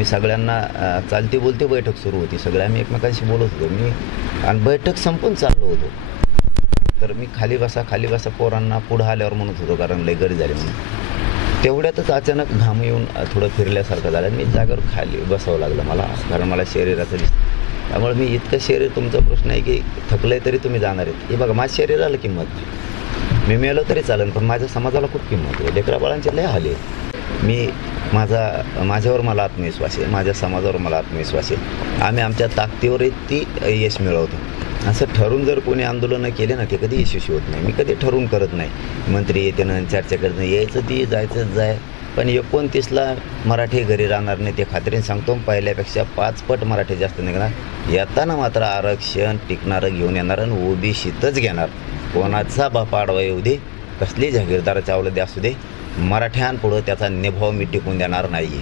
मी सगळ्यांना चालती बोलती बैठक सुरू होती, सगळे आम्ही एकमेकांशी बोलत होतो. मी आणि बैठक संपून चाललो होतो, तर मी खाली बसा पोरांना पुढं आल्यावर म्हणत होतो, कारण लय गरी झाली म्हणून. तेवढ्यातच अचानक घाम येऊन थोडं फिरल्यासारखं झालं. मी जागेवर खाली बसावं लागलं मला, कारण मला शरीराचं त्यामुळे मी इतकं शरीर, तुमचा प्रश्न आहे की थकलं आहे तरी तुम्ही जाणार आहेत. हे बघा, माझ्या शरीराला किंमत नाही, मी मेलो तरी चालेल, पण माझ्या समाजाला खूप किंमत आहे. लेकराबाळांचे लय हाल आहे. मी माझ्यावर मला आत्मविश्वास आहे, माझ्या समाजावर मला आत्मविश्वास आहे. आम्ही आमच्या ताकदीवर ती यश मिळवतो. असं ठरून जर कोणी आंदोलनं केले ना, ते कधी यशस्वी होत नाही. मी कधी ठरवून करत नाही. मंत्री येते ना, चर्चा करत नाही, यायचं ती जायचं जाय. पण 29ला मराठी घरी राहणार नाही, ते खात्रीने सांगतो. पहिल्यापेक्षा 5 पट मराठी जास्त निघणार. येताना मात्र आरक्षण टिकणारं घेऊन येणार आणि ओबीसीतच घेणार. कोणाचा बापाडवा येऊ दे, कसली जागीरदाराच्या अवलदे असू दे, मराठ्यांपुढं त्याचा निभाव मी टिकून देणार नाही.